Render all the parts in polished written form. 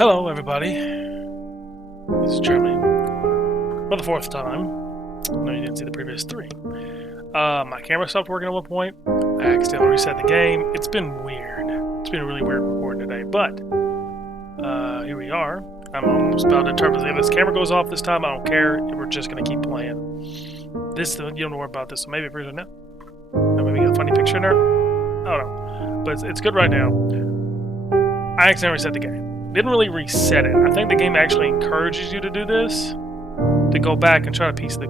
Hello, everybody. This is Jeremy. For the fourth time. No, you didn't see the previous three. My camera stopped working at one point. I accidentally reset the game. It's been weird. It's been really weird recording today, but here we are. I'm almost about to turn. If this camera goes off this time, I don't care. We're just gonna keep playing. This you don't worry about this. So maybe if now, maybe a funny picture in there. I don't know, but it's good right now. I accidentally reset the game. Didn't really reset it. I think the game actually encourages you to do this, to go back and try to piece the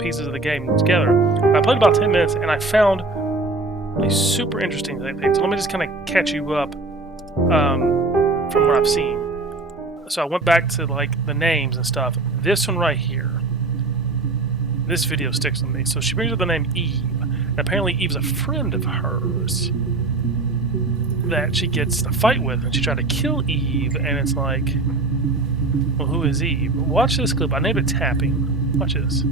pieces of the game together. I played about 10 minutes and I found a super interesting thing. So let me just kind of catch you up from what I've seen. So I went back to like the names and stuff. This one right here, this video sticks with me. So she brings up the name Eve. And apparently Eve's a friend of hers that she gets to fight with, and she tried to kill Eve, and it's like, well, who is Eve? Watch this clip. I named it Tapping. Watch this.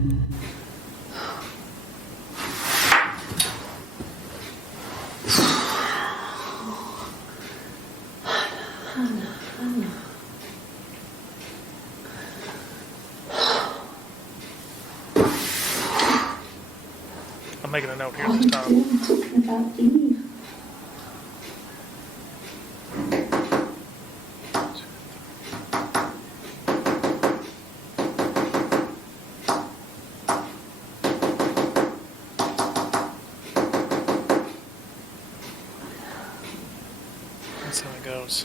I'm making a note here this time. Talking about Eve. That's how it goes.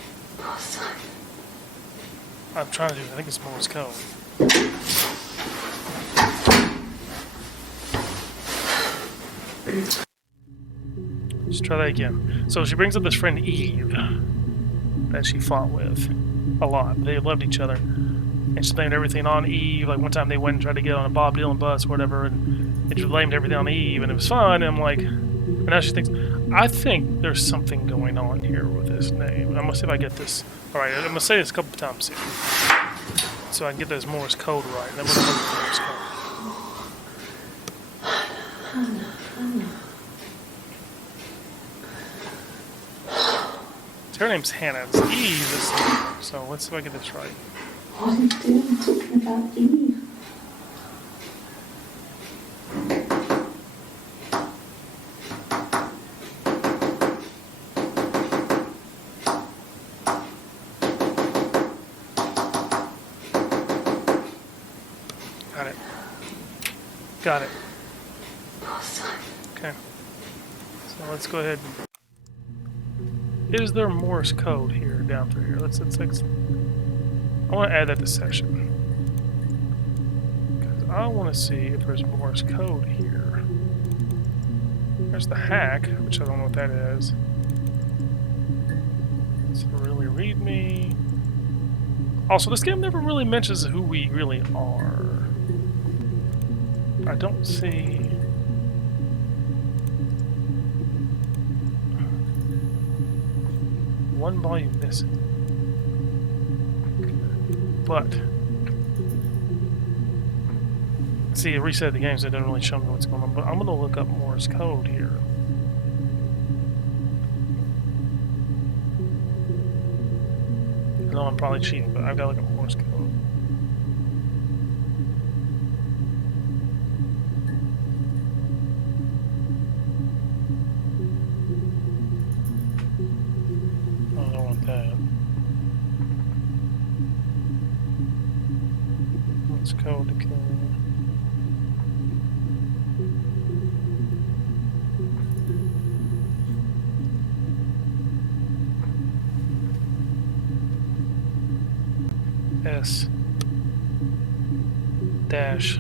I'm trying to do it. I think it's Morse code. Let's try that again. So she brings up this friend Eve that she fought with a lot. They loved each other. And she blamed everything on Eve. Like one time they went and tried to get on a Bob Dylan bus or whatever, and they just blamed everything on Eve, and it was fun. And I'm like, and now she thinks, I think there's something going on here with this name. I'm gonna see if I get this. Alright, I'm gonna say this a couple times here. So I can get this Morse code right. Then we're gonna look at the Morse code. Her name's Hannah. It's Eve. So let's see if I get this right. What are you doing talking about Eve? Got it. Got it. Okay. So let's go ahead. Is there Morse code here down through here? Let's I want to add that to session. Because I want to see if there's Morse code here. There's the hack, which I don't know what that is. It's really read me. Also, this game never really mentions who we really are. I don't see. One volume missing. But see, it reset the game, so it didn't really show me what's going on. But I'm gonna look up Morse code here. I know I'm probably cheating, but I've got to look up Morse code. I don't want that. Morse code to kill. S dash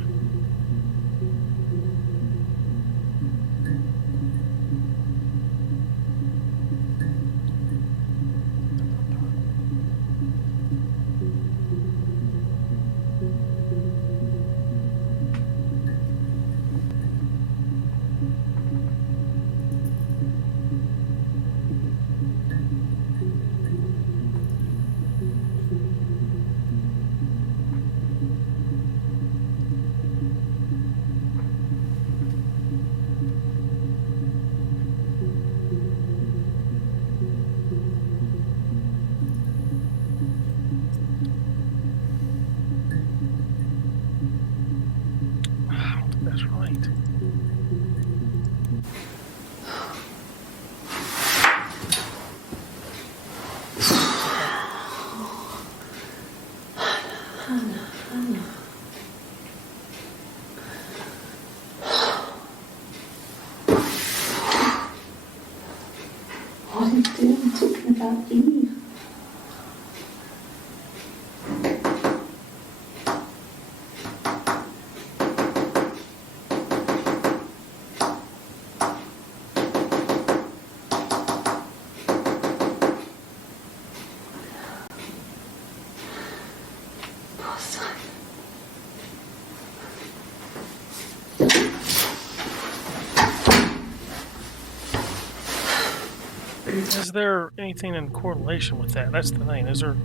Is there anything in correlation with that? That's the thing. Is there?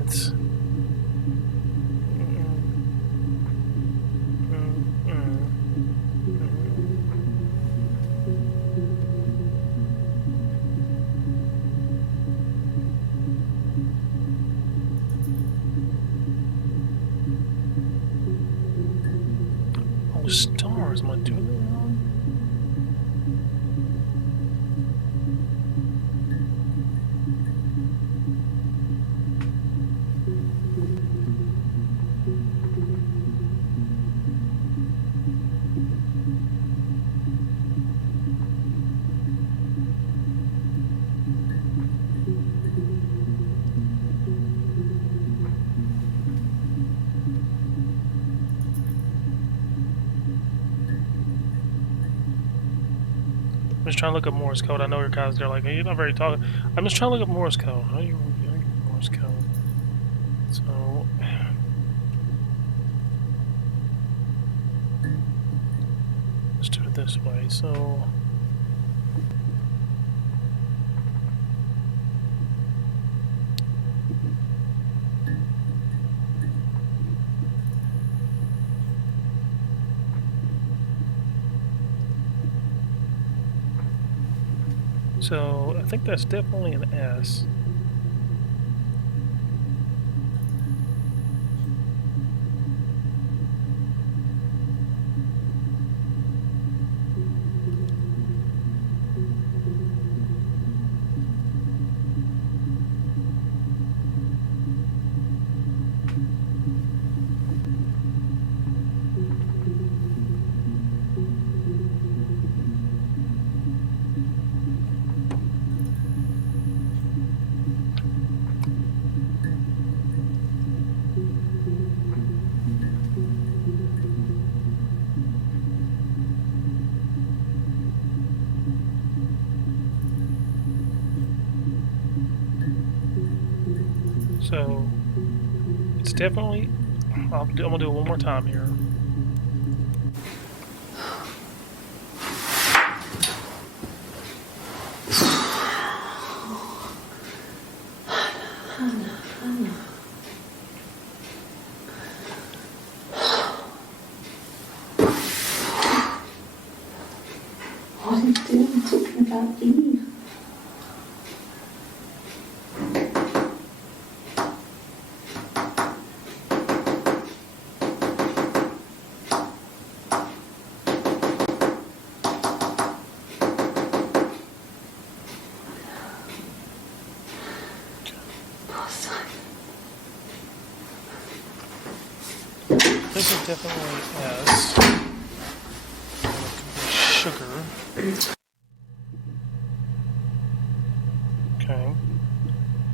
It's. Oh, stars. Am I doing it wrong? I'm just trying to look up Morse code. I know your guys are like, hey, you're not very talking. I'm just trying to look up Morse code. How do you Morse code? So, let's do it this way. So, I think that's definitely an S. So, it's definitely. I'm gonna do it one more time here. What are you doing talking about Eve? This is definitely S. Sugar. Okay.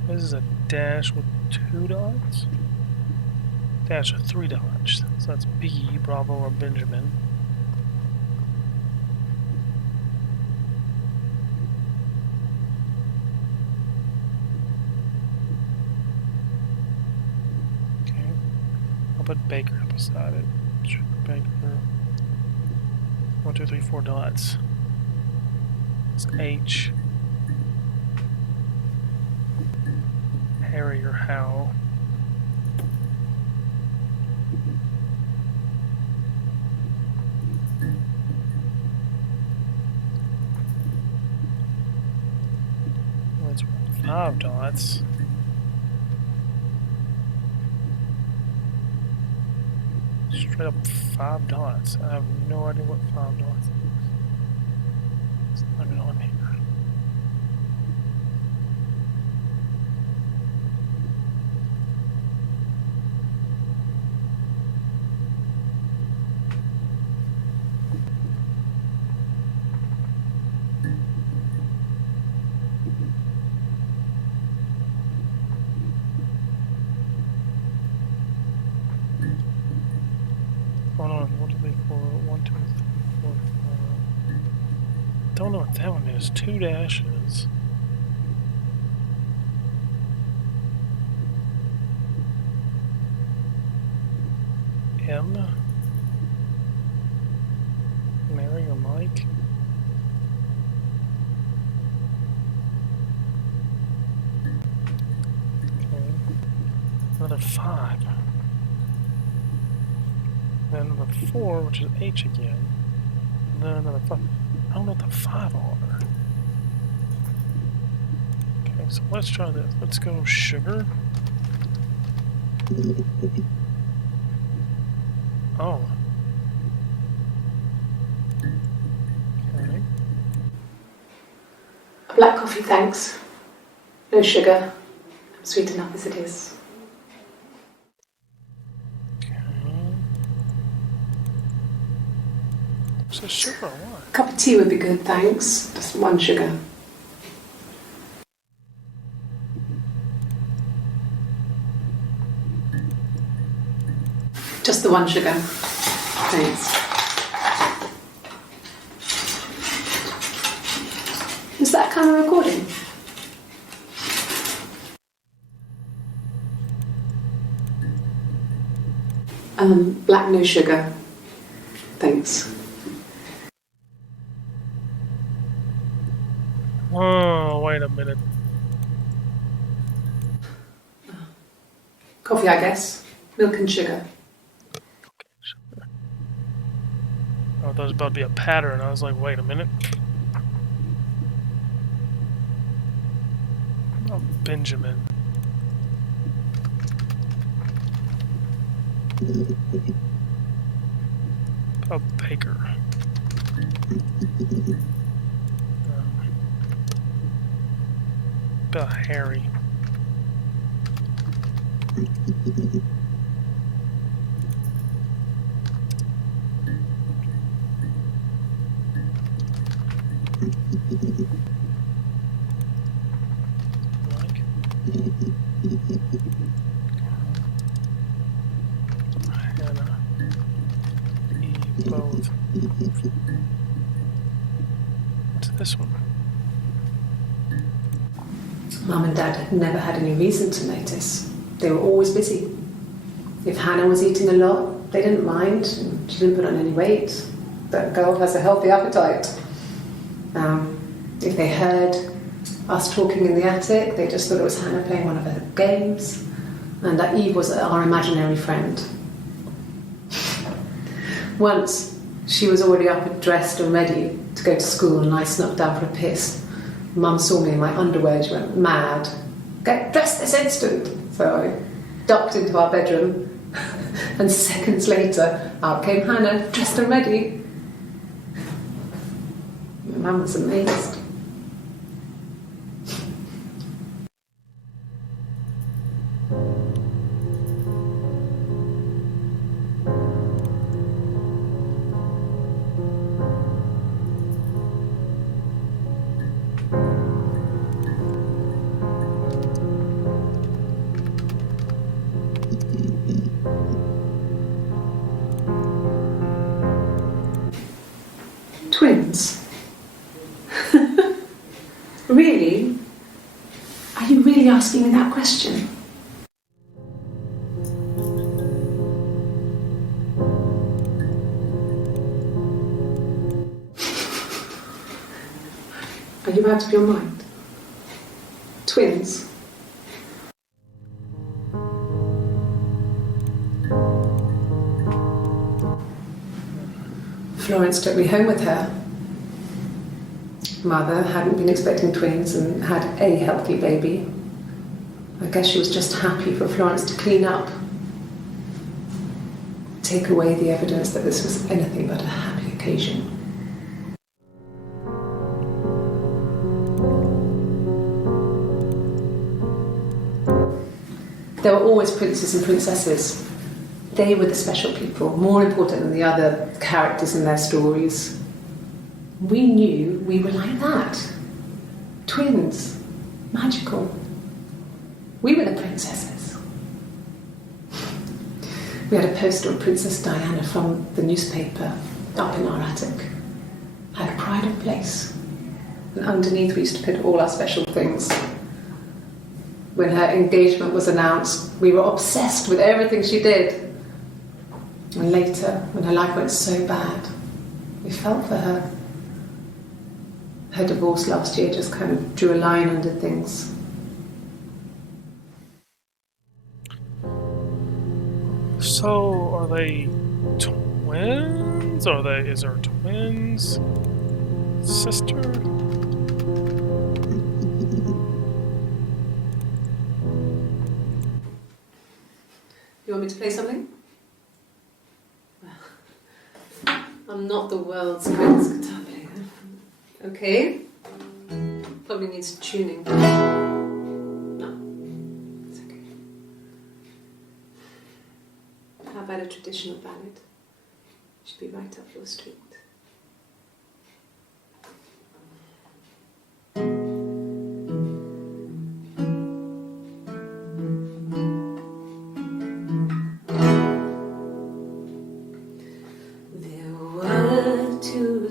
This is a dash with 2 dots. Dash with 3 dots. So that's B, Bravo, or Benjamin. Okay. I'll put Baker beside it. Baker. 1, 2, 3, 4 dots. It's H. Harry or Hal. That's 5 dots. Straight up 5 dots. I have no idea what 5 dots is. It's not even on here. Hold on, 1, 2, 3, 4, 1, 2, 3, 4, 5. Don't know what that one is. 2 dashes. M. Mary or Mike. Another 5. Then another 4, which is H again. And then another 5. I don't know what the 5 are. Okay, so let's try this. Let's go sugar. Oh. Okay. A black coffee, thanks. No sugar. Sweet enough as it is. So sugar or what? A cup of tea would be good, thanks. Just 1 sugar. Just the 1 sugar. Thanks. Is that camera recording? Black no sugar. Thanks. Oh, wait a minute. Coffee, I guess. Milk and sugar. I thought it was about to be a pattern. I was like, wait a minute. Oh, Benjamin. Oh, Baker. About Harry. Like. Hannah. Eve, both. What's this one? Mum and Dad had never had any reason to notice. They were always busy. If Hannah was eating a lot, they didn't mind. She didn't put on any weight. That girl has a healthy appetite. If they heard us talking in the attic, they just thought it was Hannah playing one of her games, and that Eve was our imaginary friend. Once, she was already up and dressed and ready to go to school, and I snuck down for a piss. Mum saw me in my underwear, she went mad. Get dressed this instant! So I ducked into our bedroom, and seconds later, out came Hannah, dressed and ready. Mum was amazed. Twins? Really? Are you really asking me that question? Are you out of your mind? Twins? Florence took me home with her. Mother hadn't been expecting twins and had a healthy baby. I guess she was just happy for Florence to clean up. Take away the evidence that this was anything but a happy occasion. There were always princes and princesses. They were the special people, more important than the other characters in their stories. We knew we were like that. Twins. Magical. We were the princesses. We had a poster of Princess Diana from the newspaper up in our attic. Had a pride of place. And underneath we used to put all our special things. When her engagement was announced, we were obsessed with everything she did. And later, when her life went so bad, we felt for her. Her divorce last year just kind of drew a line under things. So, are they twins? Is there twins? Sister? You want me to play something? I'm not the world's greatest guitar player. Okay. Probably needs tuning. No, it's okay. How about a traditional ballad? Should be right up your street.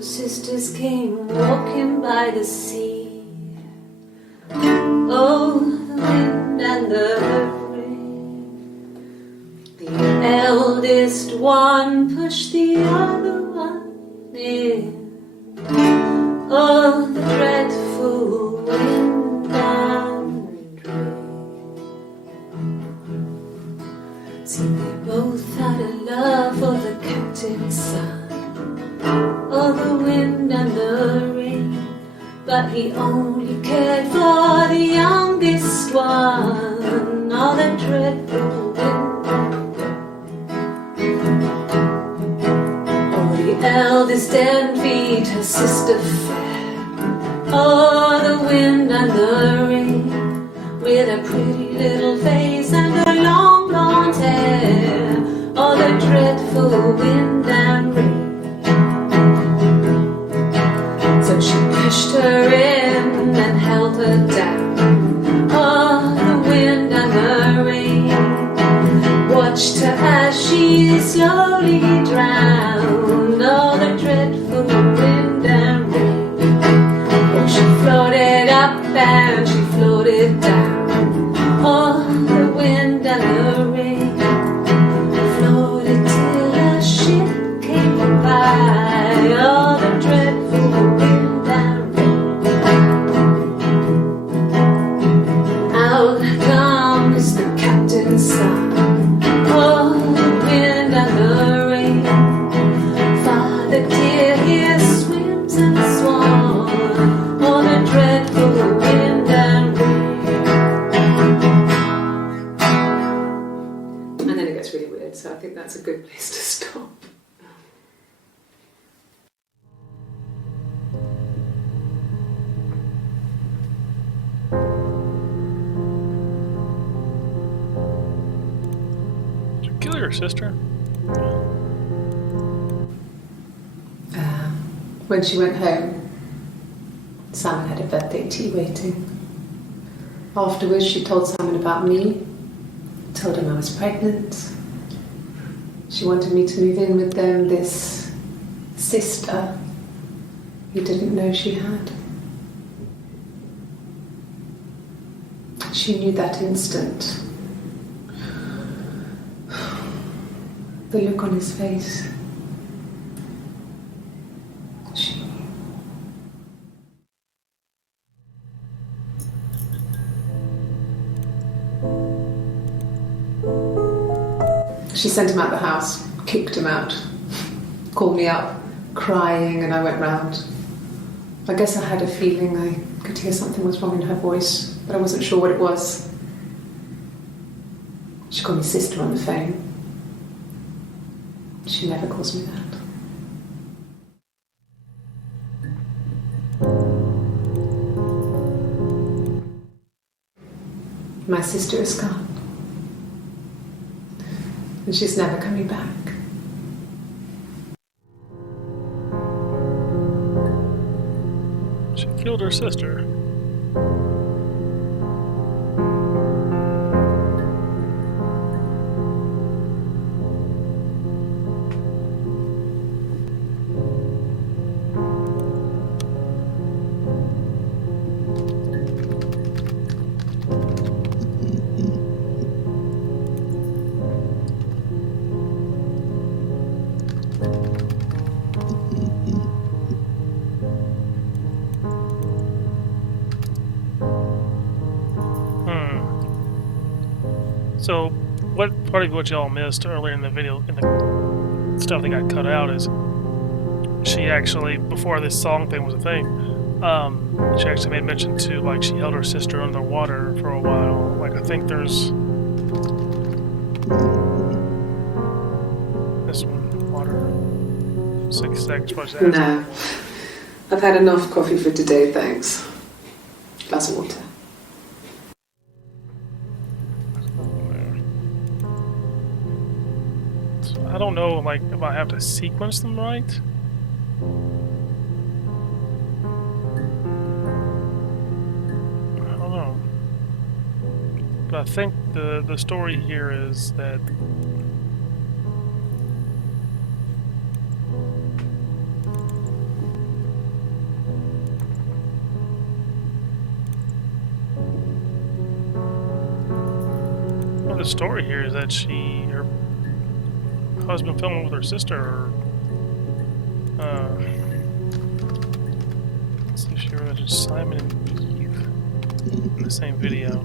Sisters came walking by the sea. Oh, the wind and the rain. The eldest one pushed the other one in. Oh, the dreadful wind and rain. See, they both had a love for the captain's son. Oh, the wind and the rain, but he only cared for the youngest one. Oh, the dreadful wind and rain. Oh, the eldest envied her sister fair. Oh, the wind and the rain, with a pretty little face and her long blonde hair. Oh, the dreadful wind and rain. So she pushed her in and held her down. Oh, the wind and the rain watched her as she slowly drowned. Oh, the dreadful wind and rain. Oh, she floated up and she floated down. Oh, the wind and the rain floated till a ship came by. Oh, the dreadful wind. Out comes the captain's son. Oh, the wind and the rain. Father dear, here swims and swan. Oh, the dreadful wind and rain. And then it gets really weird, so I think that's a good place to stop. Kill your sister? When she went home, Simon had a birthday tea waiting. Afterwards, she told Simon about me, told him I was pregnant. She wanted me to move in with them, this sister he didn't know she had. She knew that instant. The look on his face. She knew. She sent him out the house, kicked him out, called me up, crying, and I went round. I guess I had a feeling I could hear something was wrong in her voice, but I wasn't sure what it was. She called me sister on the phone. She never calls me that. My sister is gone. And she's never coming back. She killed her sister. So, what y'all missed earlier in the video, in the stuff that got cut out, is she actually, before this song thing was a thing, she actually made mention to, like, she held her sister underwater for a while. Like, I think there's this one, water, 6 seconds. No. I've had enough coffee for today, thanks. Glass of water. I don't know, like, if I have to sequence them right. I don't know. But I think the story here is that the story here is that her husband filming with her sister. Let's see if she mentioned Simon and Eve in the same video.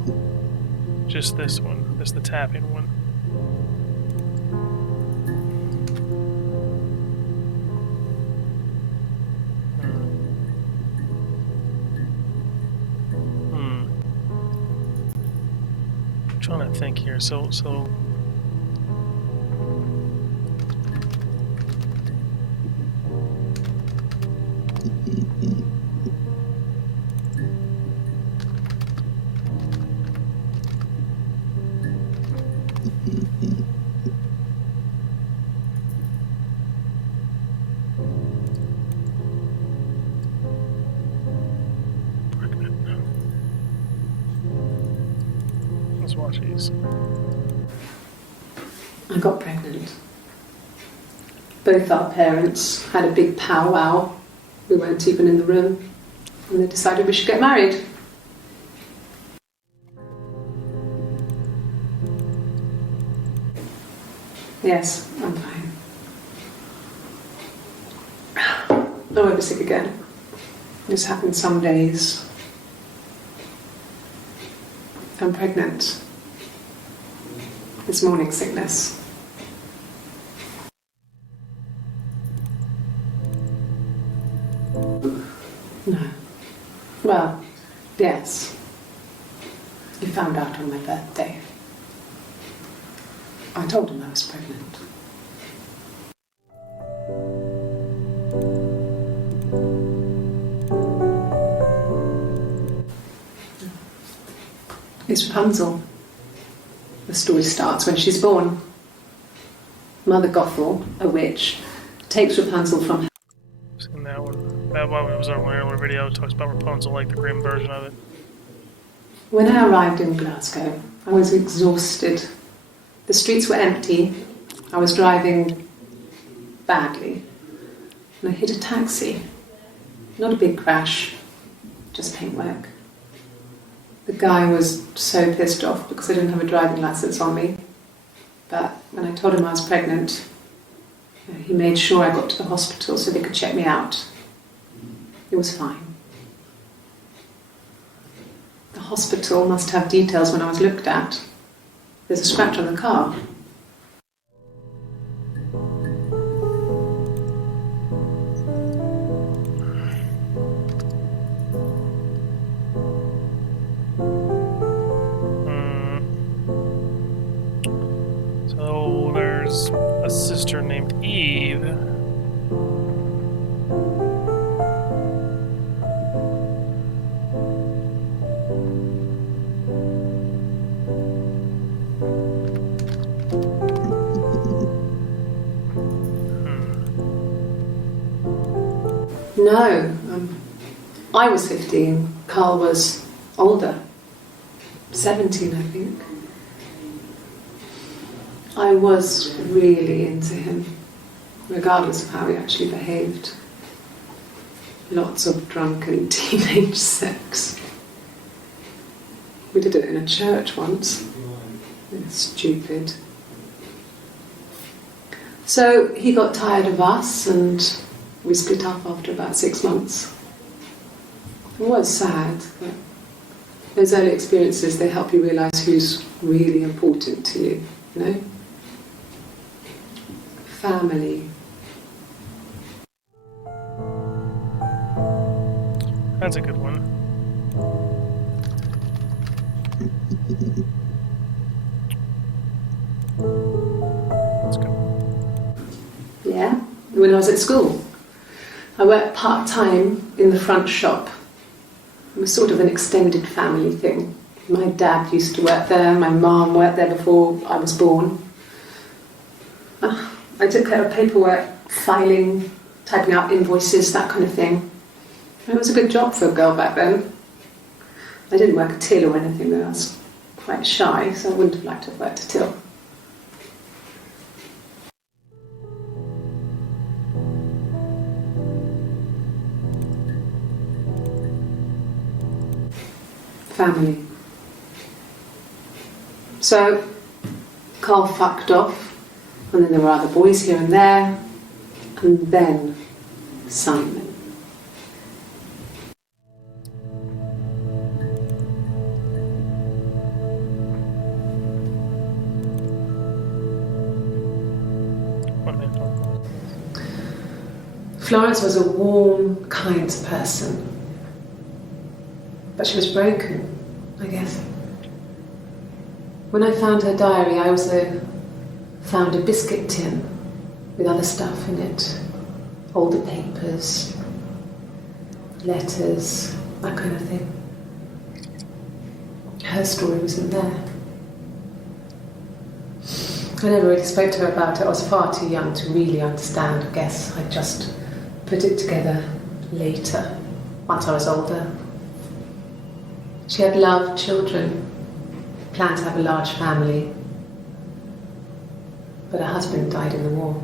Just this one. This the tapping one. I'm trying to think here. So let's watch these. I got pregnant. Both our parents had a big powwow. We weren't even in the room. And they decided we should get married. Yes, I'm fine. I won't be sick again. This happens some days. I'm pregnant. It's morning sickness. No. Well, yes. He found out on my birthday. I told him I was pregnant. It's Rapunzel. The story starts when she's born. Mother Gothel, a witch, takes Rapunzel from her. Seen that one. That one was our earlier video. It talks about Rapunzel, like the grim version of it. When I arrived in Glasgow, I was exhausted. The streets were empty. I was driving badly. And I hit a taxi. Not a big crash, just paintwork. The guy was so pissed off because I didn't have a driving license on me. But when I told him I was pregnant, he made sure I got to the hospital so they could check me out. It was fine. The hospital must have details when I was looked at. There's a scratch on the car. So there's a sister named Eve. No, I was 15. Carl was older. 17, I think. I was really into him, regardless of how he actually behaved. Lots of drunken teenage sex. We did it in a church once. It's stupid. So he got tired of us and we split up after about 6 months. It was sad, but Those early experiences, they help you realise who's really important to you, you know? Family. That's a good one. Let's go. Yeah, when I was at school, I worked part-time in the front shop. It was sort of an extended family thing. My dad used to work there, my mum worked there before I was born. I took care of paperwork, filing, typing out invoices, that kind of thing. It was a good job for a girl back then. I didn't work a till or anything though, I was quite shy, so I wouldn't have liked to have worked a till. Family. So, Carl fucked off, and then there were other boys here and there, and then Simon. What are they talking about? Florence was a warm, kind person. But she was broken, I guess. When I found her diary, I also found a biscuit tin with other stuff in it. Older papers, letters, that kind of thing. Her story wasn't there. I never really spoke to her about it. I was far too young to really understand, I guess. I just put it together later, once I was older. She had loved children, planned to have a large family, but her husband died in the war.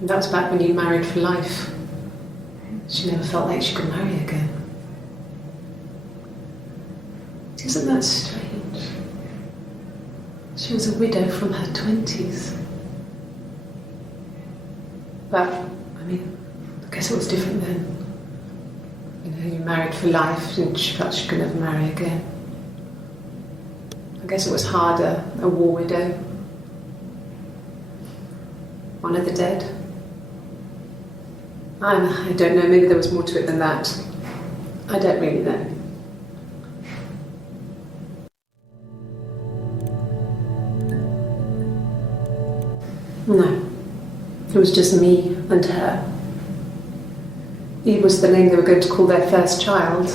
And that was back when you married for life. She never felt like she could marry again. Isn't that strange? She was a widow from her 20s. But, I mean, I guess it was different then. You know, you married for life and she felt she could never marry again. I guess it was harder, a war widow. One of the dead. I don't know, maybe there was more to it than that. I don't really know. No, it was just me and her. Eve was the name they were going to call their first child.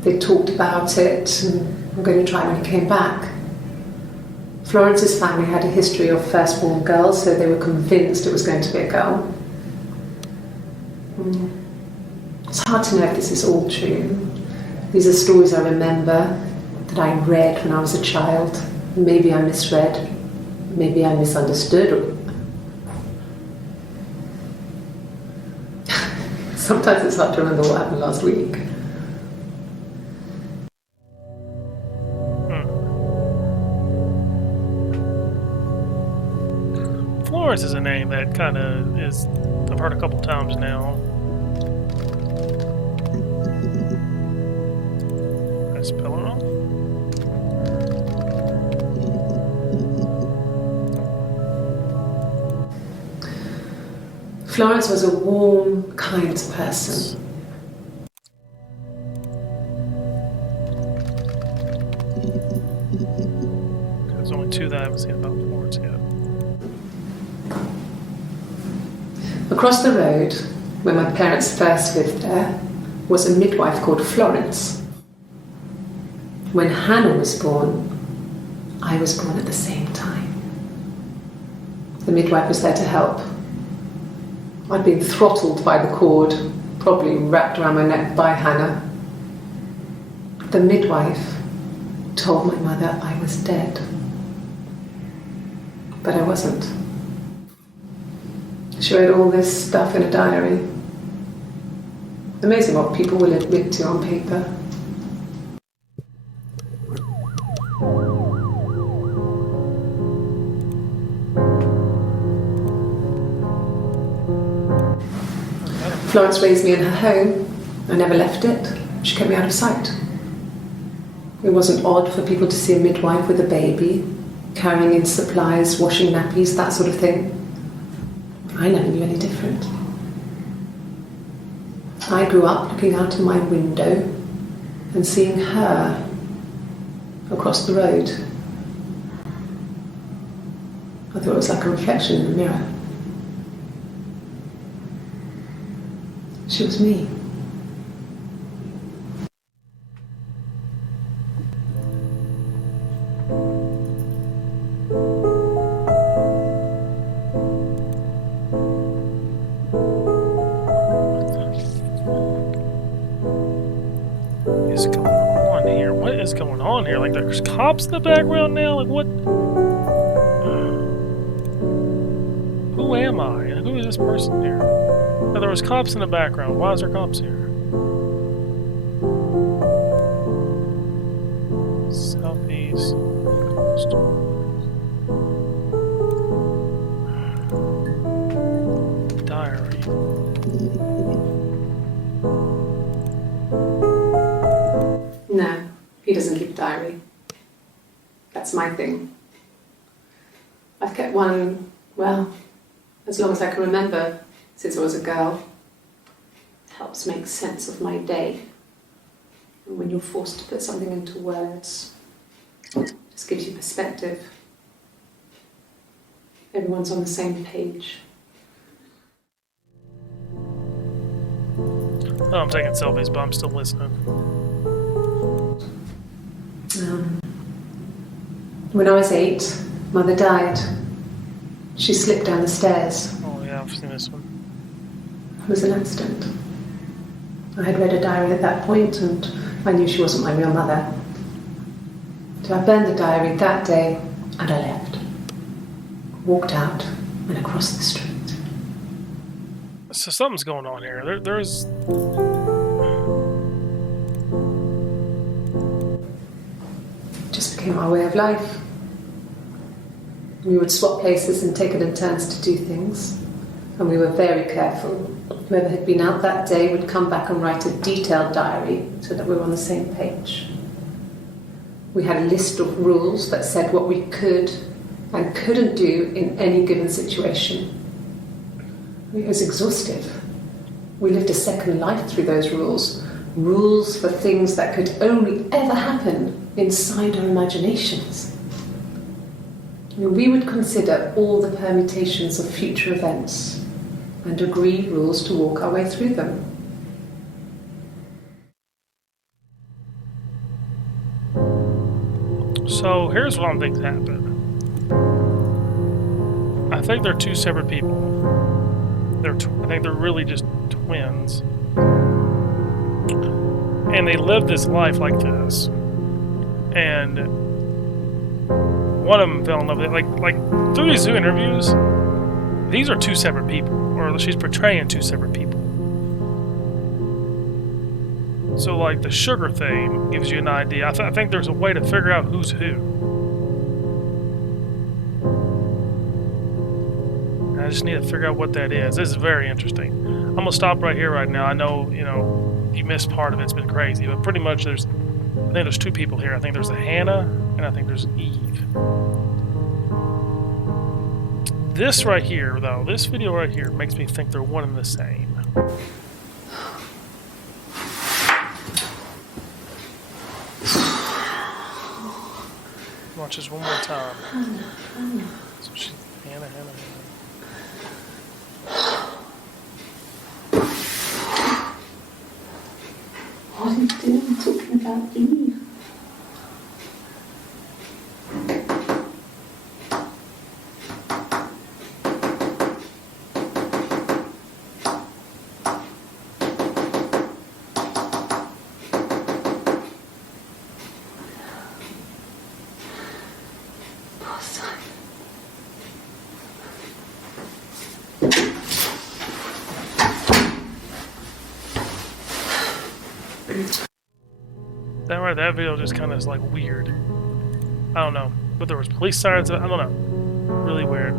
They talked about it and were going to try when he came back. Florence's family had a history of firstborn girls, so they were convinced it was going to be a girl. It's hard to know if this is all true. These are stories I remember that I read when I was a child. Maybe I misread, maybe I misunderstood. Sometimes it's hard to remember what happened last week. Florence is a name that kind of is, I've heard a couple times now. Did I spell it wrong? Florence was a warm, kind person. There's only two that I haven't seen about Florence yet. Across the road, where my parents first lived there, was a midwife called Florence. When Hannah was born, I was born at the same time. The midwife was there to help. I'd been throttled by the cord, probably wrapped around my neck by Hannah. The midwife told my mother I was dead. But I wasn't. She wrote all this stuff in a diary. Amazing what people will admit to on paper. Florence raised me in her home. I never left it. She kept me out of sight. It wasn't odd for people to see a midwife with a baby, carrying in supplies, washing nappies, that sort of thing. I never knew any different. I grew up looking out of my window and seeing her across the road. I thought it was like a reflection in the mirror. She was me. Going on here? Like, there's cops in the background now? Like, what? Who am I? And who is this person here? Now, there was cops in the background. Why is there cops here? Southeast. Diary. No. He doesn't keep a diary. That's my thing. I've kept one, well, as long as I can remember, since I was a girl. It helps make sense of my day. And when you're forced to put something into words, it just gives you perspective. Everyone's on the same page. Oh, I'm taking selfies, but I'm still listening. When I was 8, Mother died. She slipped down the stairs. Oh yeah, I've seen this one. It was an accident. I had read a diary at that point and I knew she wasn't my real mother. So I burned the diary that day and I left. Walked out and across the street. So something's going on here. There's... It just became our way of life. We would swap places and take it in turns to do things. And we were very careful. Whoever had been out that day would come back and write a detailed diary so that we were on the same page. We had a list of rules that said what we could and couldn't do in any given situation. It was exhaustive. We lived a second life through those rules. Rules for things that could only ever happen inside our imaginations. We would consider all the permutations of future events and agree rules to walk our way through them. So here's what I think happened. I think they're two separate people. I think they're really just twins. And they lived this life like this. And one of them fell in love with it. Like through these two interviews, these are two separate people. Or she's portraying two separate people. So like the sugar thing gives you an idea. I think there's a way to figure out who's who. I just need to figure out what that is. This is very interesting. I'm gonna stop right here right now. I know, you missed part of it. It's been crazy, but pretty much I think there's two people here. I think there's a Hannah and I think there's Eve. This right here, though, this video right here makes me think they're one and the same. Watch this one more time. So she's Hannah. What are you doing talking about Eve? That video just kind of is like weird. I don't know. But there was police sirens. I don't know. Really weird.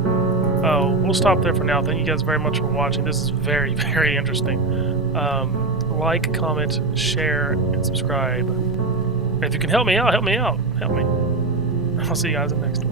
Oh, we'll stop there for now. Thank you guys very much for watching. This is very, very interesting. Like, comment, share, and subscribe. If you can help me out, help me out. Help me. I'll see you guys in the next one.